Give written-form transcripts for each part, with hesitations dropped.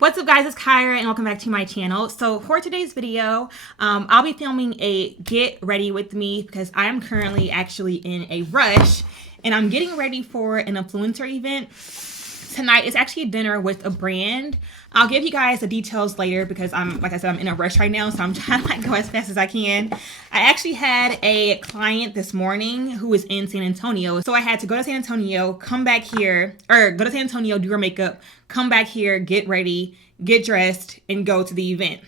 What's up guys, it's Kyra and welcome back to my channel. So for today's video, I'll be filming a get ready with me because I am currently actually in a rush and I'm getting ready for an influencer event. Tonight is actually a dinner with a brand. I'll give you guys the details later because like I said, I'm in a rush right now, so I'm trying to go as fast as I can. I actually had a client this morning who was in San Antonio. So I had to go to San Antonio, come back here, or go to San Antonio, do her makeup, come back here, get ready, get dressed, and go to the event.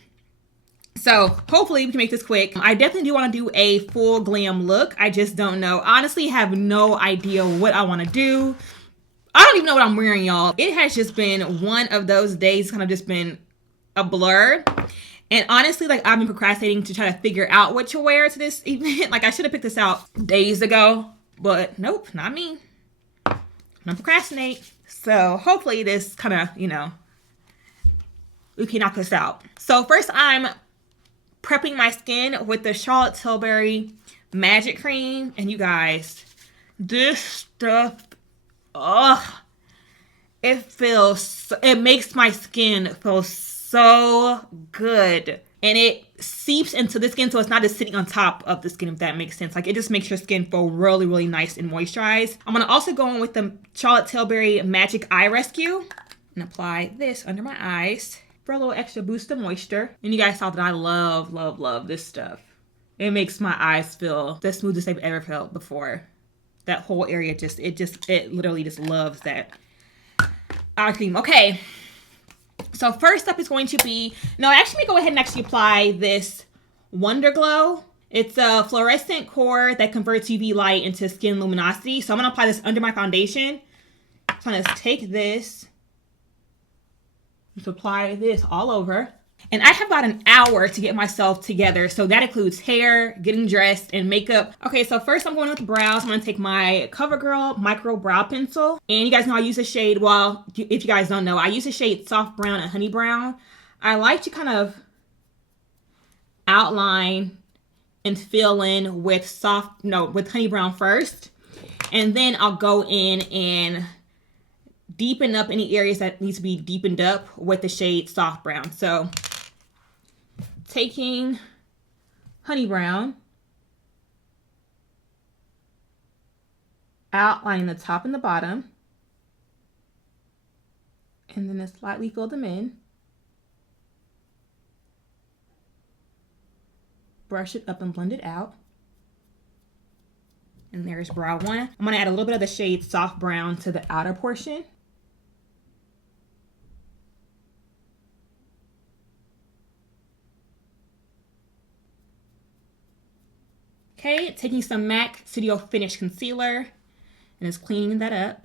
So hopefully we can make this quick. I definitely do want to do a full glam look. I just don't know. Honestly, have no idea what I want to do. I don't even know what I'm wearing, y'all. It has just been one of those days, kind of just been a blur. And honestly, like I've been procrastinating to try to figure out what to wear to this event. Like I should have picked this out days ago, but nope, not me. I don't procrastinate. So hopefully this kind of, we can knock this out. So first I'm prepping my skin with the Charlotte Tilbury Magic Cream. And you guys, this stuff, it makes my skin feel so good. And it seeps into the skin, so it's not just sitting on top of the skin, if that makes sense. Like it just makes your skin feel really, really nice and moisturized. I'm gonna also go in with the Charlotte Tilbury Magic Eye Rescue and apply this under my eyes for a little extra boost of moisture. And you guys saw that I love, love, love this stuff. It makes my eyes feel the smoothest they've ever felt before. That whole area it literally just loves that eye cream. Okay, so first up is going to be, actually go ahead and actually apply this Wonder Glow. It's a fluorescent core that converts UV light into skin luminosity. So I'm gonna apply this under my foundation. So I'm gonna take this, just apply this all over. And I have about an hour to get myself together. So that includes hair, getting dressed, and makeup. Okay, so first I'm going with the brows. I'm going to take my Covergirl Micro Brow Pencil. And you guys know I use the shade, well, if you guys don't know, I use the shade Soft Brown and Honey Brown. I like to kind of outline and fill in with with Honey Brown first. And then I'll go in and deepen up any areas that needs to be deepened up with the shade Soft Brown. So taking Honey Brown, outlining the top and the bottom, and then just slightly fill them in. Brush it up and blend it out. And there's brow one. I'm gonna add a little bit of the shade Soft Brown to the outer portion. Okay, taking some MAC Studio Finish Concealer and just cleaning that up.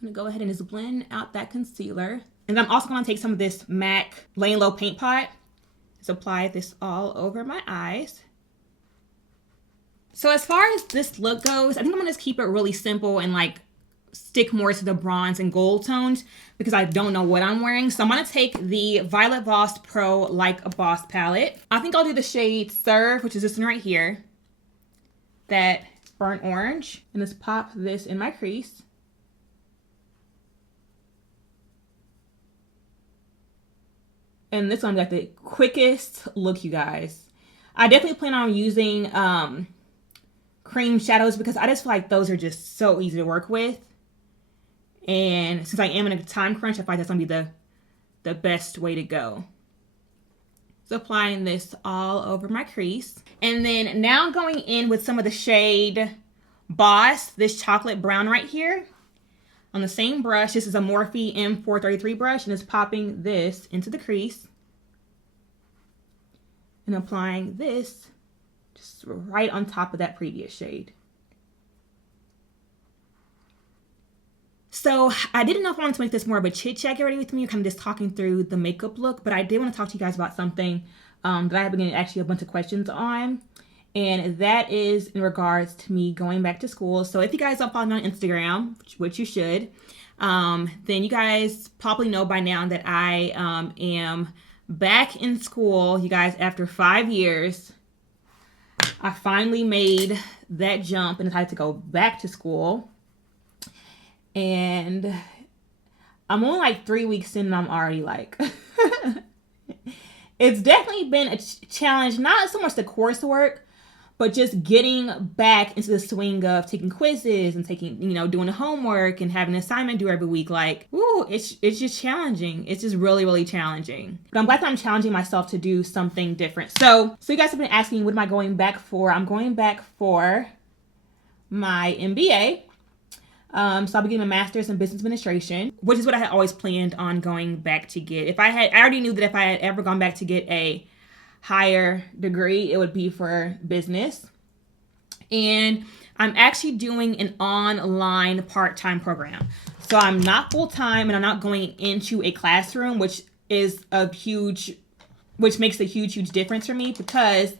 I'm gonna go ahead and just blend out that concealer. And I'm also gonna take some of this MAC Lay and Low Paint Pot. Just apply this all over my eyes. So as far as this look goes, I think I'm gonna just keep it really simple and like stick more to the bronze and gold tones because I don't know what I'm wearing. So I'm gonna take the Violet Voss Pro Like a Boss palette. I think I'll do the shade Serve, which is this one right here, that burnt orange, and just pop this in my crease. And this one's got the quickest look, you guys. I definitely plan on using cream shadows because I just feel like those are just so easy to work with. And since I am in a time crunch, I feel like that's gonna be the best way to go. So applying this all over my crease. And then now going in with some of the shade Boss, this chocolate brown right here. On the same brush, this is a Morphe M433 brush, and just popping this into the crease. And applying this just right on top of that previous shade. So I didn't know if I wanted to make this more of a chit chat get ready with me, kind of just talking through the makeup look, but I did want to talk to you guys about something that I have been getting actually a bunch of questions on, and that is in regards to me going back to school. So if you guys don't follow me on Instagram, which you should, then you guys probably know by now that I am back in school, you guys, after 5 years. I finally made that jump and decided to go back to school. And I'm only like 3 weeks in and I'm already like, it's definitely been a challenge, not so much the coursework, but just getting back into the swing of taking quizzes and taking, doing the homework and having an assignment due every week. Like, ooh, it's just challenging. It's just really, really challenging. But I'm glad that I'm challenging myself to do something different. So you guys have been asking, what am I going back for? I'm going back for my MBA. So I'll be getting a master's in business administration, which is what I had always planned on going back to get. I already knew that if I had ever gone back to get a higher degree, it would be for business. And I'm actually doing an online part-time program. So I'm not full-time and I'm not going into a classroom, which makes a huge difference for me, because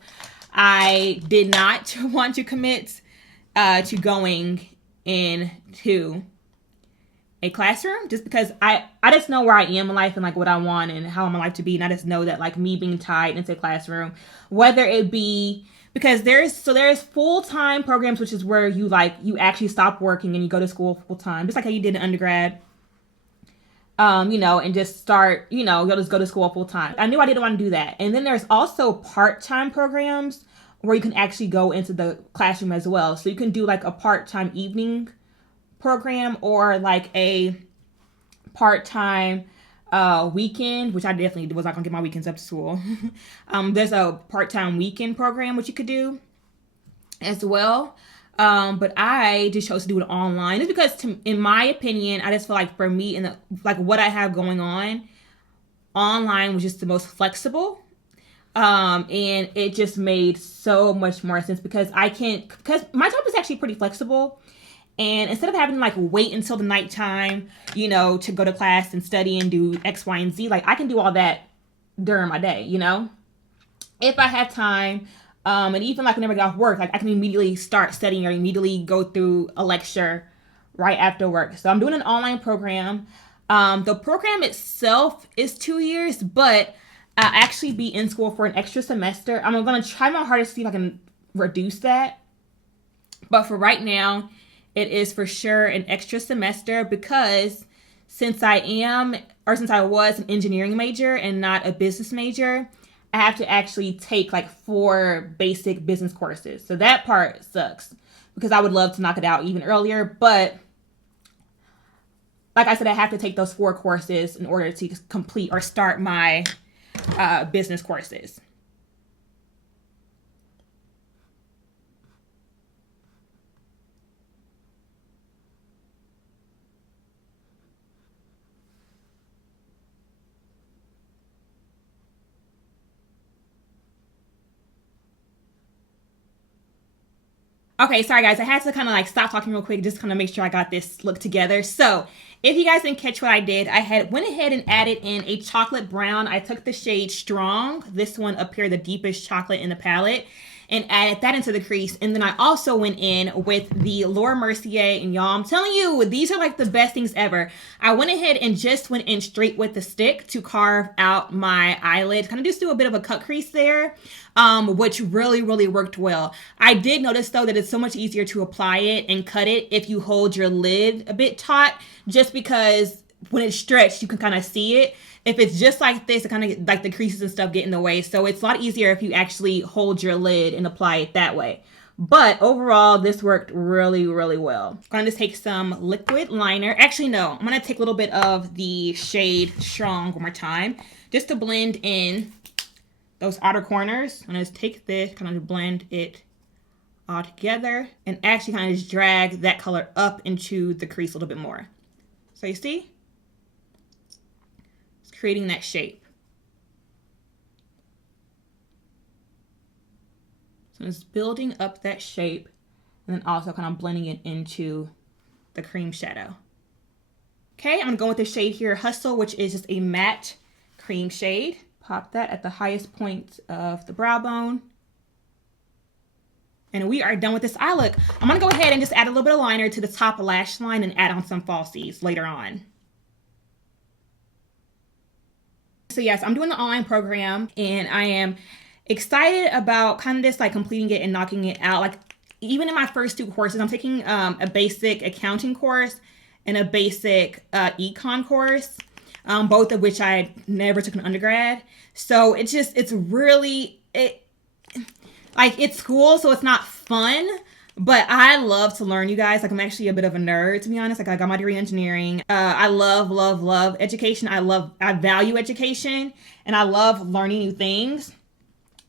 I did not want to commit to going into a classroom, just because I just know where I am in life and like what I want and how I want my life to be. And I just know that like me being tied into a classroom, whether it be, because there's full-time programs, which is where you actually stop working and you go to school full-time, just like how you did in undergrad, and just start, you'll just go to school full-time. I knew I didn't want to do that. And then there's also part-time programs where you can actually go into the classroom as well. So you can do like a part-time evening program or like a part-time weekend, which I definitely was not gonna get my weekends up to school. There's a part-time weekend program which you could do as well. But I just chose to do it online, just because in my opinion, I just feel like for me and like what I have going on, online was just the most flexible. And it just made so much more sense because my job is actually pretty flexible. And instead of having to like wait until the nighttime, to go to class and study and do X, Y, and Z, like I can do all that during my day, if I have time. And even like whenever I get off work, like I can immediately start studying or immediately go through a lecture right after work. So I'm doing an online program. The program itself is 2 years, but I'll actually be in school for an extra semester. I'm going to try my hardest to see if I can reduce that. But for right now, it is for sure an extra semester, because since I was an engineering major and not a business major, I have to actually take like 4 basic business courses. So that part sucks, because I would love to knock it out even earlier. But like I said, I have to take those 4 courses in order to complete or start my business courses. Okay, sorry guys, I had to kind of like stop talking real quick, just kind of make sure I got this look together. So if you guys didn't catch what I did, I went ahead and added in a chocolate brown. I took the shade Strong, this one up here, the deepest chocolate in the palette, and added that into the crease. And then I also went in with the Laura Mercier, and y'all, I'm telling you, these are like the best things ever. I went ahead and just went in straight with the stick to carve out my eyelid, kind of just do a bit of a cut crease there, which really, really worked well. I did notice though that it's so much easier to apply it and cut it if you hold your lid a bit taut, just because when it's stretched, you can kind of see it. If it's just like this, it kind of like the creases and stuff get in the way. So it's a lot easier if you actually hold your lid and apply it that way. But overall, this worked really, really well. I'm going to just take some liquid liner. Actually, no, I'm going to take a little bit of the shade Strong one more time, just to blend in those outer corners. I'm going to just take this, kind of blend it all together, and actually kind of just drag that color up into the crease a little bit more. So you see? Creating that shape. So it's building up that shape and then also kind of blending it into the cream shadow. Okay, I'm gonna go with the shade here, Hustle, which is just a matte cream shade. Pop that at the highest point of the brow bone. And we are done with this eye look. I'm gonna go ahead and just add a little bit of liner to the top lash line and add on some falsies later on. So yes, I'm doing the online program and I am excited about kind of just like completing it and knocking it out. Like even in my first 2 courses, I'm taking a basic accounting course and a basic econ course, both of which I never took in undergrad. So it's really, it's school, so it's not fun, but I love to learn, you guys. Like I'm actually a bit of a nerd, to be honest. Like I got my degree in engineering. I love education. I value education, and I love learning new things.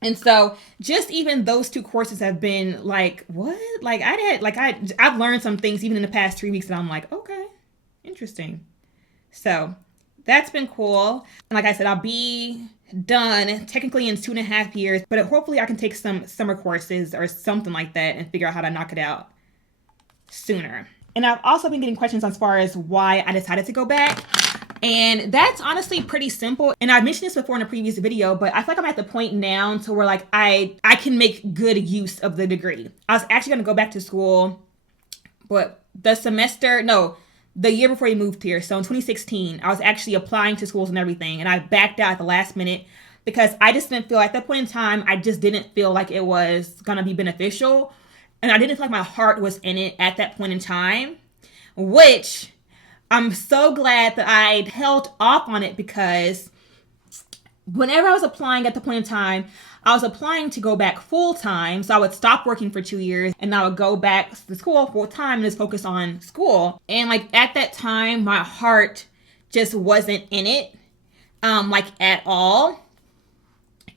And so just even those 2 courses have been like, what? Like I've learned some things even in the past 3 weeks that I'm like, okay, interesting. So that's been cool. And like I said, I'll be done technically in 2.5 years, but hopefully I can take some summer courses or something like that and figure out how to knock it out sooner. And I've also been getting questions as far as why I decided to go back. And that's honestly pretty simple. And I've mentioned this before in a previous video, but I feel like I'm at the point now to where like I can make good use of the degree. I was actually going to go back to school, but the year before we moved here. So in 2016, I was actually applying to schools and everything. And I backed out at the last minute because I just didn't feel at that point in time, I just didn't feel like it was going to be beneficial. And I didn't feel like my heart was in it at that point in time, which I'm so glad that I held off on it, because whenever I was applying at the point in time, I was applying to go back full time. So I would stop working for 2 years and I would go back to school full time and just focus on school. And like at that time, my heart just wasn't in it, like at all.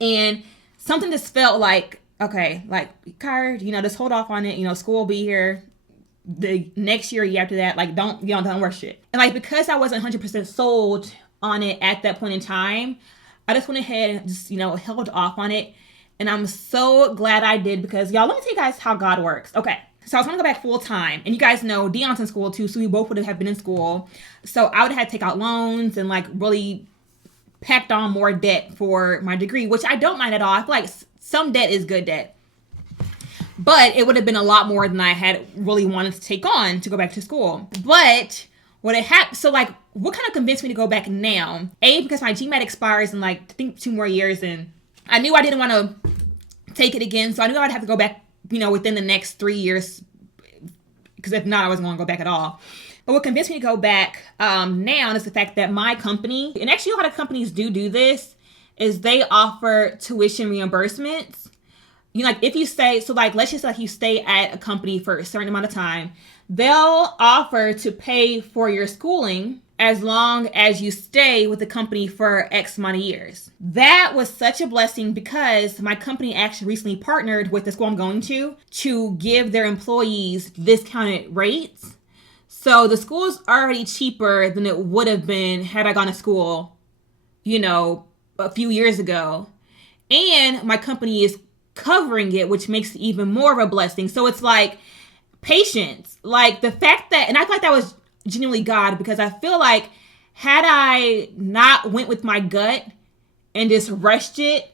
And something just felt like, okay, like Kyra, just hold off on it. School will be here the next year after that. Like don't rush it. And like because I wasn't 100% sold on it at that point in time, I just went ahead and just held off on it. And I'm so glad I did, because y'all, let me tell you guys how God works. Okay, so I was going to go back full time, and you guys know Dion's in school too, so we both would have been in school. So I would have had to take out loans and like really packed on more debt for my degree, which I don't mind at all. I feel like some debt is good debt, but it would have been a lot more than I had really wanted to take on to go back to school. But what had happened, so like what kind of convinced me to go back now? Because my GMAT expires in like I think 2 more years, and I knew I didn't want to take it again, so I knew I'd have to go back within the next 3 years, because if not I wasn't going to go back at all. But what convinced me to go back now is the fact that my company, and actually a lot of companies do this, is they offer tuition reimbursements. Like if you stay, so like let's just say like you stay at a company for a certain amount of time, they'll offer to pay for your schooling as long as you stay with the company for X amount of years. That was such a blessing, because my company actually recently partnered with the school I'm going to give their employees discounted rates. So the school is already cheaper than it would have been had I gone to school, a few years ago. And my company is covering it, which makes it even more of a blessing. So it's like patience. Like the fact that, and I feel like that was genuinely God, because I feel like had I not went with my gut and just rushed it,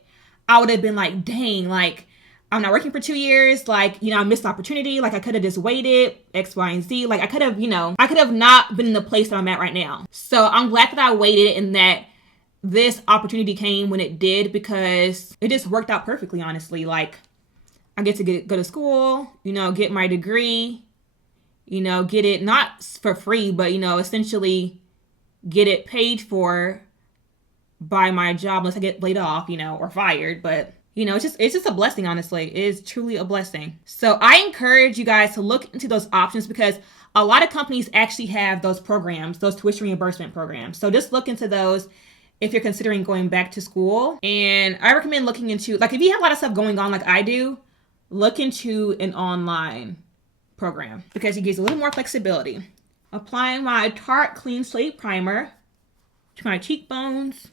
I would have been like, dang, like I'm not working for 2 years. Like, I missed the opportunity. Like I could have just waited X, Y, and Z. Like I could have not been in the place that I'm at right now. So I'm glad that I waited and that this opportunity came when it did, because it just worked out perfectly, honestly. Like I get to go to school, get my degree, get it not for free, but, essentially get it paid for by my job unless I get laid off, or fired. But, it's just a blessing, honestly. It is truly a blessing. So I encourage you guys to look into those options, because a lot of companies actually have those programs, those tuition reimbursement programs. So just look into those if you're considering going back to school. And I recommend looking into, like if you have a lot of stuff going on like I do, look into an online program, because it gives a little more flexibility. Applying my Tarte Clean Slate Primer to my cheekbones,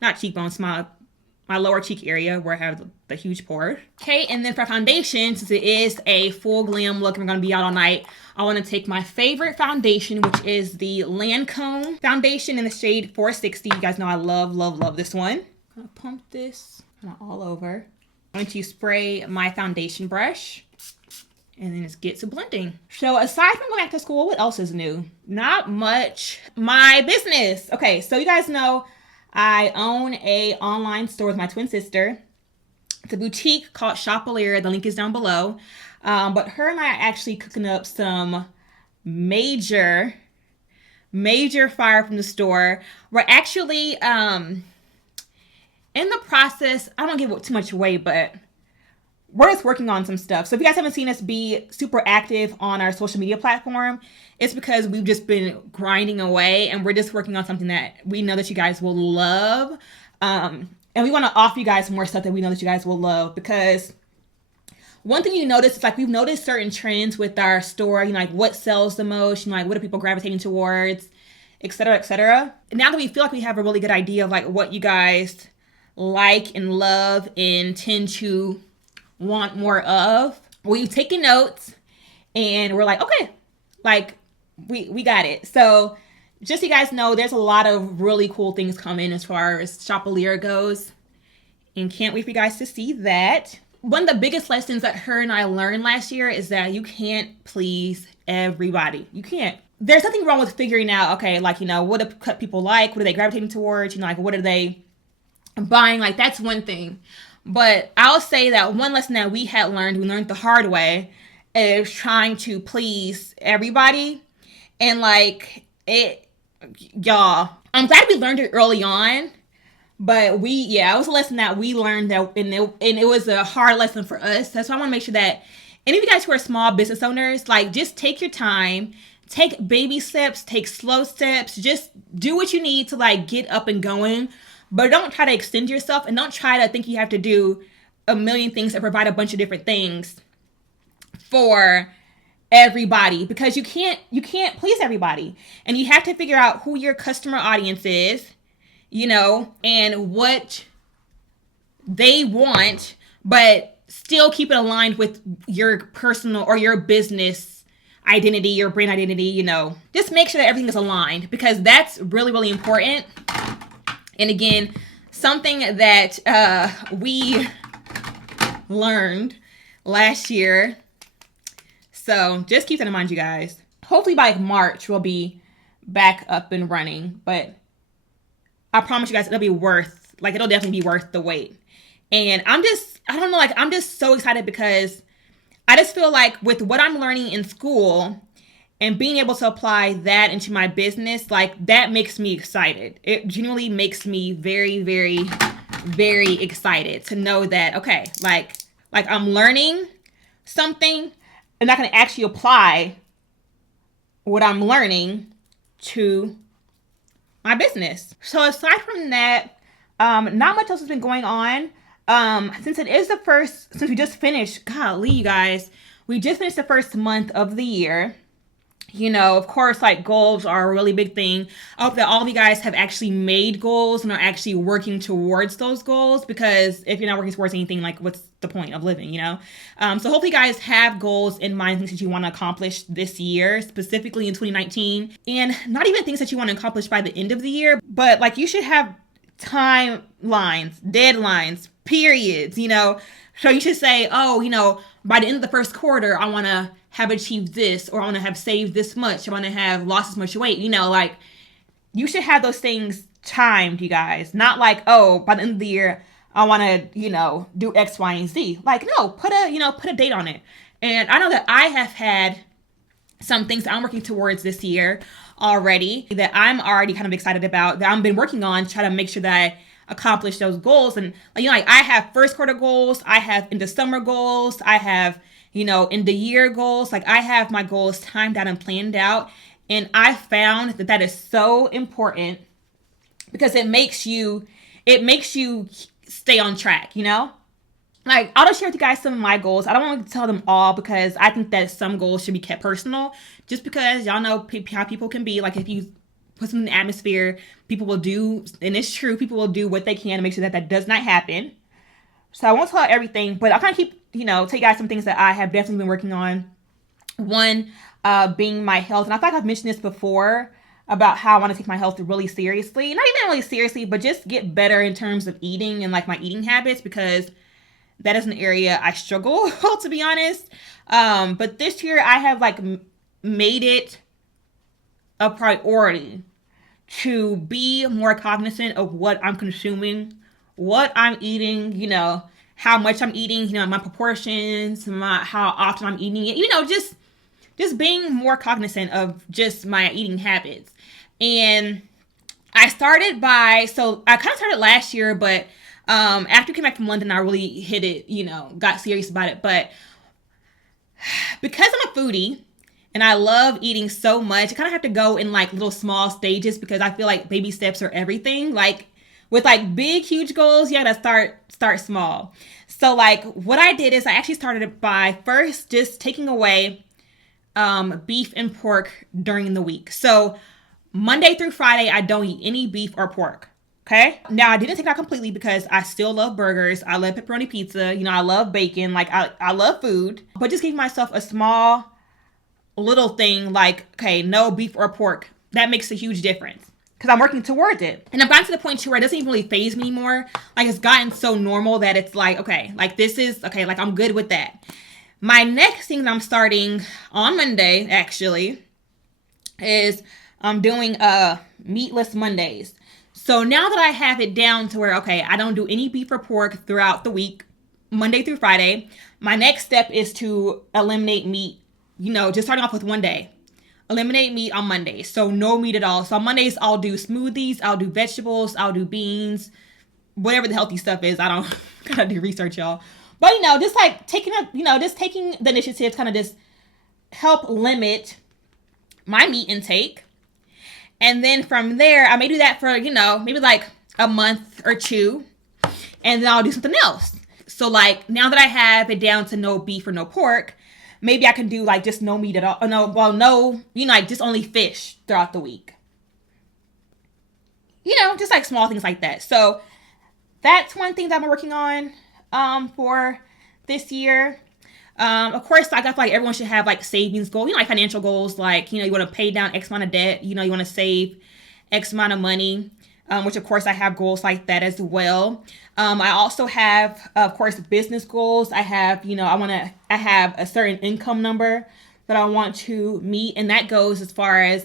my lower cheek area where I have the huge pores. Okay, and then for foundation, since it is a full glam look and we're gonna be out all night, I wanna take my favorite foundation, which is the Lancome foundation in the shade 460. You guys know I love this one. I'm gonna pump this all over. I'm going to spray my foundation brush, and then just get to blending. So aside from going back to school, what else is new? Not much. My business. Okay, so you guys know I own a online store with my twin sister It's a boutique called Chapelier. The link is down below. But her and I are actually cooking up some major fire from the store. We're actually in the process. I don't give too much away, but we're just working on some stuff. So if you guys haven't seen us be super active on our social media platform, it's because we've just been grinding away, and we're just working on something that we know that you guys will love. And we want to offer you guys more stuff that we know that you guys will love, because one thing you notice is like we've noticed certain trends with our store, you know, like what sells the most, you know, like what are people gravitating towards, et cetera, et cetera. And now that we feel like we have a really good idea of like what you guys like and love and tend to want more of, we've taken notes and we're like, okay, like we got it. So just so you guys know, there's a lot of really cool things coming as far as Chapelier goes, and can't wait for you guys to see that. One of the biggest lessons that her and I learned last year is that you can't please everybody. You can't. There's nothing wrong with figuring out, okay, like, you know, what do people like? What are they gravitating towards? You know, like, what are they buying? Like, that's one thing. But I'll say that one lesson that we learned the hard way, is trying to please everybody. And like, y'all, I'm glad we learned it early on. But it was a lesson that we learned, and it was a hard lesson for us. That's why I want to make sure that any of you guys who are small business owners, like, just take your time, take baby steps, take slow steps, just do what you need to like get up and going. But don't try to extend yourself, and don't try to think you have to do a million things and provide a bunch of different things for everybody, because you can't please everybody. And you have to figure out who your customer audience is, you know, and what they want, but still keep it aligned with your personal or your business identity, your brand identity, you know. Just make sure that everything is aligned, because that's really, really important. And again, something that we learned last year. So just keep that in mind, you guys. Hopefully by March, we'll be back up and running. But I promise you guys, it'll definitely be worth the wait. And I'm just so excited, because I just feel like with what I'm learning in school and being able to apply that into my business, like, that makes me excited. It genuinely makes me very, very, very excited to know that, okay, like I'm learning something, and I can actually apply what I'm learning to my business. So aside from that, not much else has been going on. Since we just finished, golly, you guys, we just finished the first month of the year. You know, of course, like, goals are a really big thing. I hope that all of you guys have actually made goals and are actually working towards those goals, because if you're not working towards anything, like, what's the point of living, you know? So hopefully you guys have goals in mind, things that you want to accomplish this year, specifically in 2019, and not even things that you want to accomplish by the end of the year, but like, you should have timelines, deadlines, periods, you know? So you should say, oh, you know, by the end of the first quarter, I want to have achieved this, or I want to have saved this much, I want to have lost this much weight, you know, like, you should have those things timed, you guys. Not like, oh, by the end of the year, I want to, you know, do X, Y, and Z. Like, no, put a date on it. And I know that I have had some things that I'm working towards this year already, that I'm already kind of excited about, that I've been working on to try to make sure that I accomplish those goals. And, you know, like, I have first quarter goals, I have in the summer goals, I have, you know, in the year goals. Like, I have my goals timed out and planned out. And I found that is so important, because it makes you stay on track, you know? Like, I'll just share with you guys some of my goals. I don't want to tell them all, because I think that some goals should be kept personal, just because y'all know how people can be. Like, if you put something in the atmosphere, people will do, and it's true, people will do what they can to make sure that does not happen. So I won't tell everything, but I'll kind of keep, you know, tell you guys some things that I have definitely been working on. One, being my health. And I feel like I've mentioned this before about how I want to take my health really seriously. Not even really seriously, but just get better in terms of eating and like my eating habits, because that is an area I struggle, to be honest. But this year I have like made it a priority to be more cognizant of what I'm consuming, what I'm eating, you know, how much I'm eating, you know, my proportions, how often I'm eating it, you know, just being more cognizant of just my eating habits. And I started so I kind of started last year, but after I came back from London, I really hit it, you know, got serious about it. But because I'm a foodie and I love eating so much, I kind of have to go in like little small stages because I feel like baby steps are everything. Like with like big, huge goals, you gotta start small. So like what I did is I actually started by first just taking away beef and pork during the week. So Monday through Friday, I don't eat any beef or pork. Okay. Now I didn't take it out completely because I still love burgers. I love pepperoni pizza. You know, I love bacon. Like I love food, but just give myself a small little thing like, okay, no beef or pork. That makes a huge difference because I'm working towards it. And I've gotten to the point where it doesn't even really faze me anymore. Like it's gotten so normal that it's like, okay, like this is okay. Like I'm good with that. My next thing that I'm starting on Monday actually is I'm doing meatless Mondays. So now that I have it down to where, okay, I don't do any beef or pork throughout the week, Monday through Friday, my next step is to eliminate meat, you know, just starting off with one day. Eliminate meat on Mondays. So no meat at all. So on Mondays, I'll do smoothies, I'll do vegetables, I'll do beans, whatever the healthy stuff is. I don't gotta do research, y'all. But, you know, just like taking the initiative to kind of just help limit my meat intake. And then from there, I may do that for, you know, maybe like a month or two. And then I'll do something else. So like now that I have it down to no beef or no pork, maybe I can do like just no meat at all. No, you know, like just only fish throughout the week. You know, just like small things like that. So that's one thing that I'm working on for this year. Of course, like I feel like everyone should have like savings goals, you know, like financial goals, like, you know, you want to pay down X amount of debt, you know, you want to save X amount of money, which of course I have goals like that as well. I also have, of course, business goals. I have, you know, I have a certain income number that I want to meet. And that goes as far as,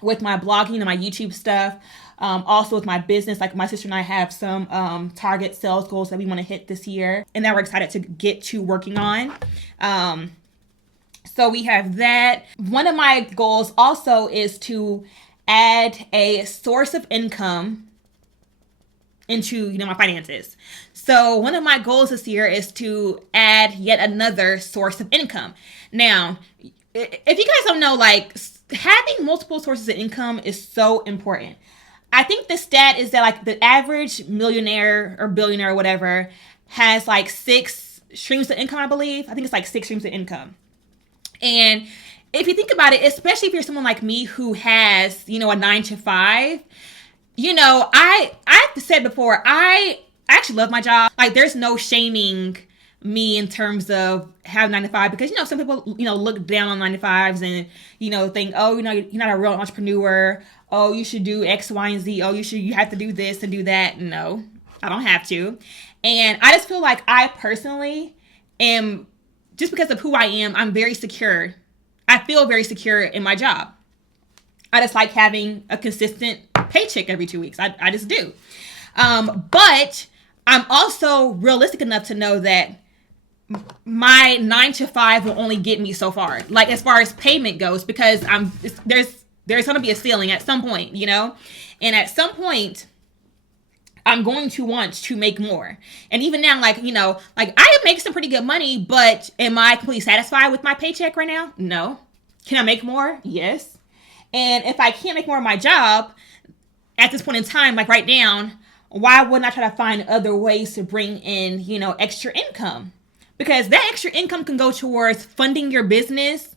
with my blogging and my YouTube stuff. Also with my business, like my sister and I have some target sales goals that we want to hit this year and that we're excited to get to working on. So we have that. One of my goals also is to add a source of income into, you know, my finances. So one of my goals this year is to add yet another source of income. Now, if you guys don't know, like having multiple sources of income is so important. I think the stat is that like the average millionaire or billionaire or whatever has like 6 streams of income, I believe. I think it's like 6 streams of income. And if you think about it, especially if you're someone like me who has, you know, a 9 to 5, you know, I've said before, I actually love my job. Like there's no shaming me in terms of having 9 to 5 because, you know, some people, you know, look down on 9 to 5s and, you know, think, oh, you know, you're not a real entrepreneur. Oh, you should do X, Y, and Z. Oh, you have to do this and do that. No, I don't have to. And I just feel like I personally am, just because of who I am, I'm very secure. I feel very secure in my job. I just like having a consistent paycheck every 2 weeks. I just do. But I'm also realistic enough to know that my 9 to 5 will only get me so far. Like as far as payment goes, because there's going to be a ceiling at some point, you know? And at some point, I'm going to want to make more. And even now, like, you know, like I make some pretty good money, but am I completely satisfied with my paycheck right now? No. Can I make more? Yes. And if I can't make more of my job at this point in time, like right now, why wouldn't I try to find other ways to bring in, you know, extra income? Because that extra income can go towards funding your business.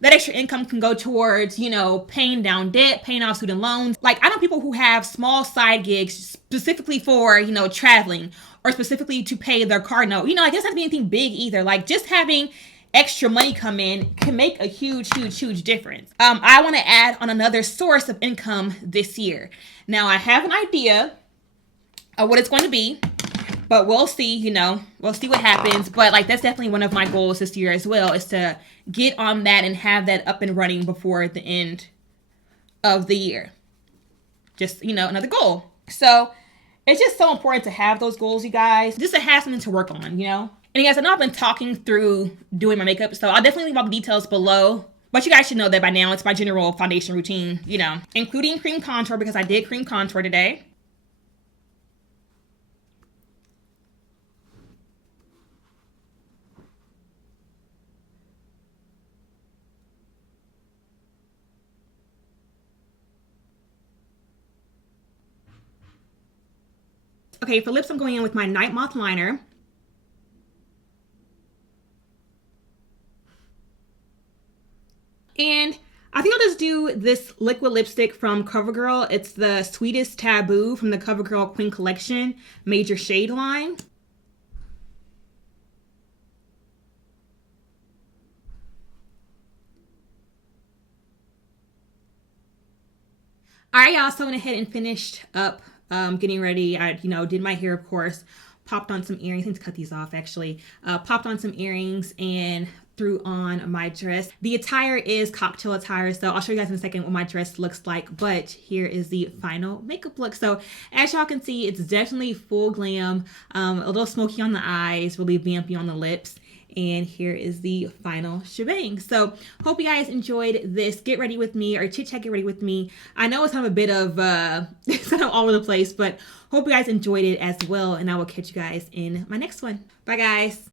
That extra income can go towards, you know, paying down debt, paying off student loans. Like I know people who have small side gigs specifically for, you know, traveling or specifically to pay their car note. You know, like it doesn't have to be anything big either. Like just having extra money come in can make a huge, huge, huge difference. I want to add on another source of income this year. Now I have an idea of what it's going to be, but we'll see, you know, we'll see what happens. But like, that's definitely one of my goals this year as well, is to get on that and have that up and running before the end of the year. Just, you know, another goal. So It's just so important to have those goals, you guys, just to have something to work on, you know? And you guys, I know I've been talking through doing my makeup, so I'll definitely leave all the details below. But you guys should know that by now it's my general foundation routine, you know, including cream contour because I did cream contour today. Okay, for lips, I'm going in with my Night Moth liner. And I think I'll just do this liquid lipstick from Covergirl. It's the Sweetest Taboo from the Covergirl Queen Collection Major Shade line. I also went ahead and finished up getting ready. I, did my hair, of course, popped on some earrings. I need to cut these off, actually. Popped on some earrings and threw on my dress. The attire is cocktail attire, so I'll show you guys in a second what my dress looks like, but here is the final makeup look. So as y'all can see, it's definitely full glam, a little smoky on the eyes, really vampy on the lips. And here is the final shebang. So hope you guys enjoyed this Get Ready With Me or Chit Chat Get Ready With Me. I know it's kind of a bit of, it's kind of all over the place, but hope you guys enjoyed it as well. And I will catch you guys in my next one. Bye guys.